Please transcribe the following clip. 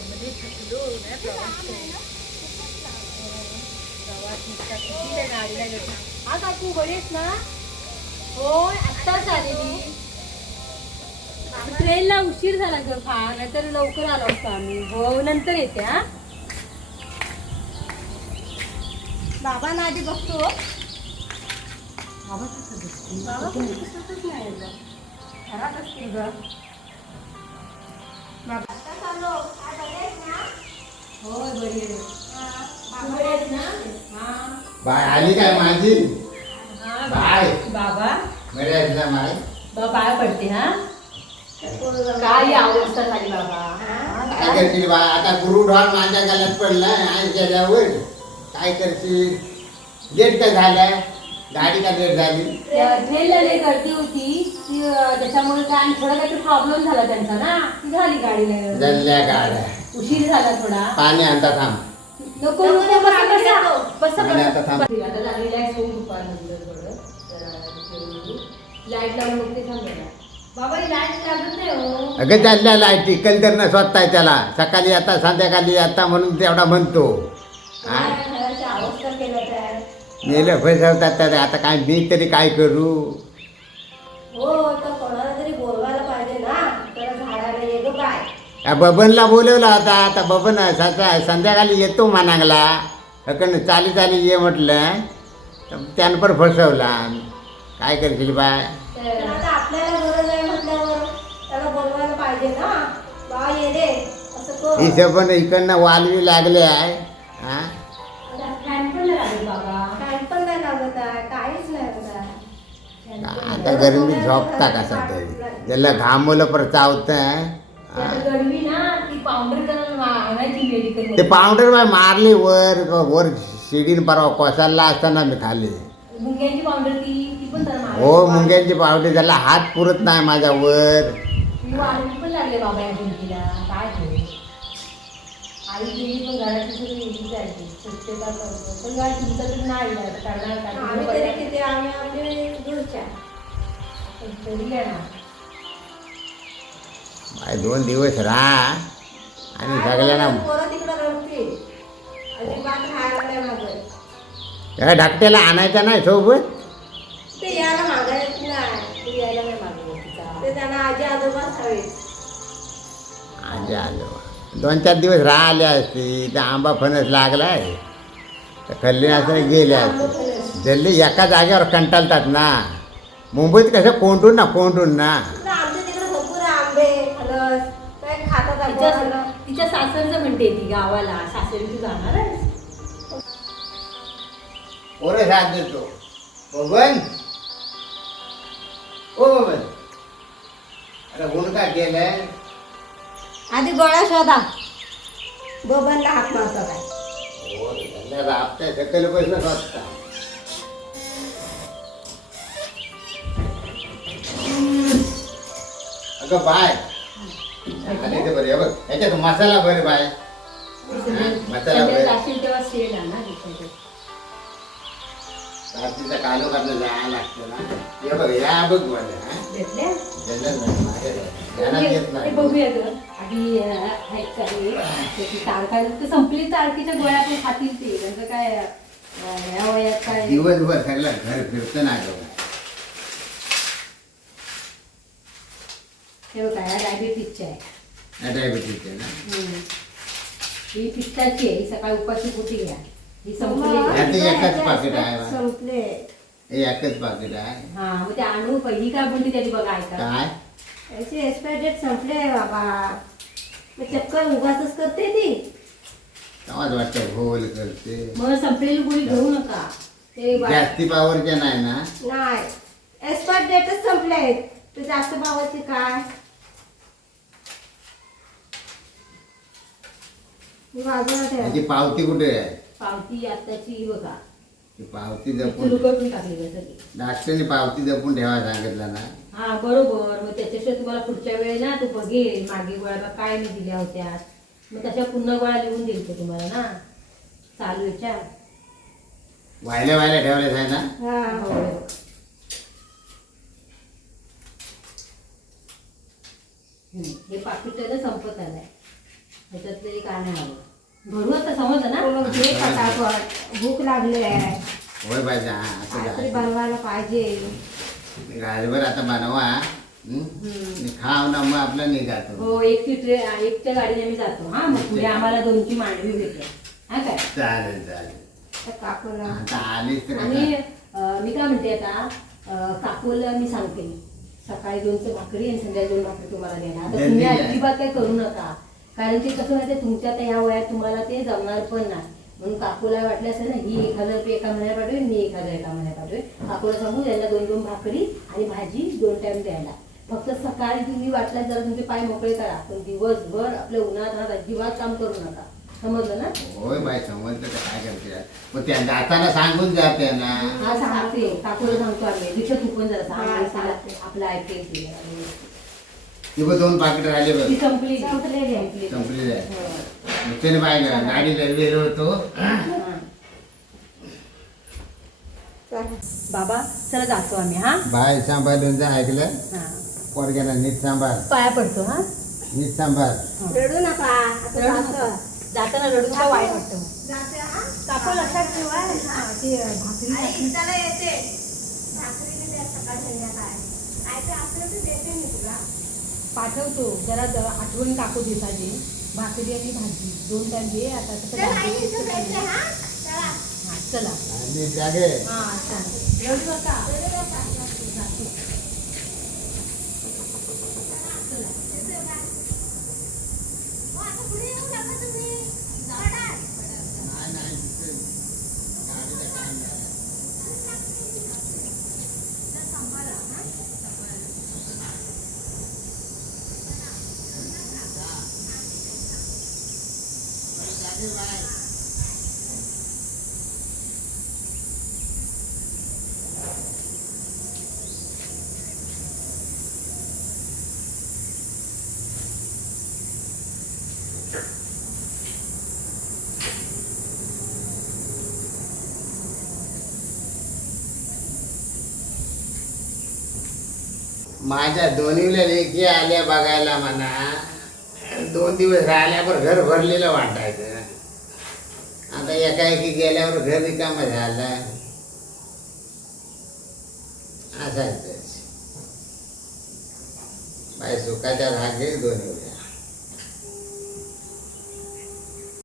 दमले थकलो ना प्रवास. प्रवास नुसता किती त्या गाडीला गेला हा काकू बरी आहेस ना होय आत्ताच आलेली ट्रेनला उशीर झाला ग फार नाहीतर लवकर आलो असतो आम्ही हो नंतर येते हा बाबा ना आधी बघतो बाबा कसं दिसतील? बाबा दिसतच नाही. घरात ग बाबा होय बरी आहे. हा. बाय आली काय माझी? हा. बाय. बाबा. बरे आहेत ना माय बाबा पाय पडते हा? काय अवस्था झाली बाबा? काय काय? करशील बा आता गुरु ढॉल माझ्या गळ्यात पडलाय आज गेल्यावर. काय करशील? लेट काय झालाय? गाडी का लेट झाली? ट्रेनला गर्दी होती. ती अं, त्याच्यामुळे काय आणि थोडा काहीतरी प्रॉब्लेम झाला त्यांचा ना? ती झाली गाडीला जल्ल्या गाड्या. उशीर झाला थोडा. पाणी आणता थांब. नको नको बसा बसा. बसा आता थांब. बसा. आता जरा रिलॅक्स होऊन दुपारनंतर थोडं. लाइट लावून मग ते थांबेल बाबा लाइट लागत नाही हो. अगं चालल्या लाईटी कलदर न स्वतः त्याला. सकाळी आता संध्याकाळी आता म्हणून तेवढा म्हणतो. हा? काय घराची अवस्था केलं तर. मेलं फसवतात त्याला आता काय मी तरी काय करू? हो तरी बोलवायला पाहिजे ना तर झाडाला ये गं काय या बबनला बोलवलं होता आता बबन सचा- संध्याकाळी येतो म्हणागला अकन चाली चाली ये म्हटलं तर त्यानं पण फसवला. काय करशील बाय तर आता आपल्याला गरज आहे म्हटल्यावर त्याला बोलवायला पाहिजे ना. बा ये रे. असं कर. इथं पण इकडनं वालवी लागले आहे. हा. आता गरमी झोपता कसा तरी त्याला घामवलं पर चावत. ते पावडर करून आणायची मेडिकल ते पावडर बाय मारली वर वर शिडीन परवा कोसाला असताना मी खाल्ली. मुंग्यांची पावडर ती ती पण त्याला मारायची. हो मुंग्यांची पावडर त्याला हात पुरत नाही माझ्या वर. नाही दोन दिवस राहा. आणि सगळ्यांना त्या धाकट्याला आणायचा नाही सोबत? ते यायला मागायच नाही. तू यायला नाही मागत. तिचा ते त्यांना आजी आजोबाच हवेत. आजी आलो दोन चार दिवस राहिले असते. तर आंबा फणस लागलाय. तर खल्ली असं गेले असते. जल्ली एका जागेवर कंटाळतात ना. मुंबईत कसं कोंडून ना कोंडून ना तर आमच्या तिकडे भरपूर आंबे फणस काय खातात तिच्या आपण तिच्या सासरचं म्हणते ती गावाला सासरी तू जाणार आहेस? पोरं साथ देतो. बबन ओ बबन अरे ऊन का केलंय? आधी गोळा शोधा. बबनला हात मारतो काय? राबतंय सकल बसलं स्वतः अगं बाय. आले ते बरे बघ याच्यात मसाला बरे बाय. मसाला बरे जाशील तेव्हा सेल आहे ना तिथे. रात्रीचा कालो करणं जायला लागतं ना. हे बघ या बघ मला? भेटल्या? जल्लच नाही, माझ्या ध्यानात येत ते नाही बघूया ग. आधी अं, आहेत का हे? त्याची तारखा तर संपली तारखेच्या गोळ्या खातील ते. त्यांचं काय अं, या वयात काय? दिवसभर सगळं घर फिरतं ना गं. हे बघा या डायबिटीजच्या आहे. डायबिटीस आहे ना हम्म. ही पित्ताची आहे ही सकाळी उपाशी पोटी घ्या? ही संपली. एकच पाकिट आहे बा. संपले. हे एकच पाकिट आहे. हा मग ते आणू पहिली काय बोलली त्याची बघा ऐका. काय? याची एक्सपायर डेट संपले बाबा. मग चक्कर उगाच करते ती. वाटतं करते. मग संपलेली गोळी घेऊ नका. ते बा- जास्ती पावरच्या नाही ना? नाही. एक्सपायर डेटच संपले ते जास्त भावाची काय? बाजूला ठेवा. त्याची पावती कुठे आहे? पावती आत्ताची बघा. ती पावती जपून करून टाकली बा सगळी. डॉक्टरने पावती जपून ठेवायला सांगितलं ना. हा बरोबर. मग त्याच्याशिवाय तुम्हाला पुढच्या वेळेला ना तू बघेल मागे गोळ्या काय मी दिल्या होत्या. मग तशा पुन्हा गोळ्या लिहून देईल तो तुम्हाला ना. चालू याच्या व्हायला व्हायला ठेवलेच आहे ना? हा हो. हम्म, हे पाकिट आहे ना संपत आलंय. ह्याच्यातलं एक आणावं भरू आता समजलं ना? मग घे पटापट भूक लागली आहे. होय पाहिजे असं काहीतरी झालं. बनवायला पाहिजे. गाडीवर आता बनवा हं? आणि खाव ना मग आपलं निघातो. हो एकची ट्रेन एकच्या गाडीने मी जातो. हा मग पुढे आम्हाला दोनची मांडवी भेटेल. हा काय? चालेल चालेल. तर काकूला आता आलीच तर आणि कसं? अं, मी काय म्हणते आता अं, काकूला मी सांगते. सकाळी दोनचं भाकरी आणि संध्याकाळी दोन भाकरी तुम्हाला देणार. आता तुम्ही. अजिबात काय करू नका. कारण ते कसं माहिती तुमच्या त्या ह्या वयात तुम्हाला ते जमणार पण नाही. म्हणून काकूला वाटलं असेल ना ही एक हजार रुपये एका महिन्यात पाठवेल मी एक हजार एका महिन्यात पाठवेल काकूला सांगू यांना दोन दोन भाकरी आणि भाजी दोन टाइम द्यायला. फक्त सकाळी तुम्ही वाटल्यास जरा तुमचे पाय मोकळे करा. पण दिवसभर आपल्या उन्हात अजिबात काम करू नका. समजलं ना? होय बाई समजलं तर काय करते? मग त्या जाताना सांगून जाते ना हा सांगते. काकूला सांगतो आम्ही. तू पण जरा सांग. आपलं ऐकेल ती. दोन पाकिट राहिले ती बघ संपली संपलेली आहे. संपली संपलेली आहे. हो. मग त्याने पाहिलं गाडीला वेळ होतो हा. चला. बाबा चला जातो आम्ही हा बाय सांभाळून जा ऐकलं हा. पोरग्याला नीट सांभाळ पाया पडतो हा नीट सांभाळ रडू नका आता रडू जातो. नका. जाताना रडू नका वाईट वाटतं हा? काकू लक्षात ठेवा हा, ते भाकरी आई, चला येते. सकाळ संध्याकाळ. काय ते असलं तर देते मी तुला. पाठवतो. जरा जरा आठवण काकू दिवसाची भाकरी आणि भाजी. दोन टाइम घे आता कसं चल. हा? चला. हाँ, हा, चला जागे हा चला रडू नका रडू नका. जातो. हो, आता पुढे येऊ नका तुम्ही. पडाल. माझ्या दोन्हीला लेखी आल्या बघायला म्हणा. दोन दिवस राहिल्यावर घर भरलेलं वाटायचं. एकाएकी गेल्यावर घर रिकामं झालं. असायचं बाय सुखाच्या धागे दोन्ही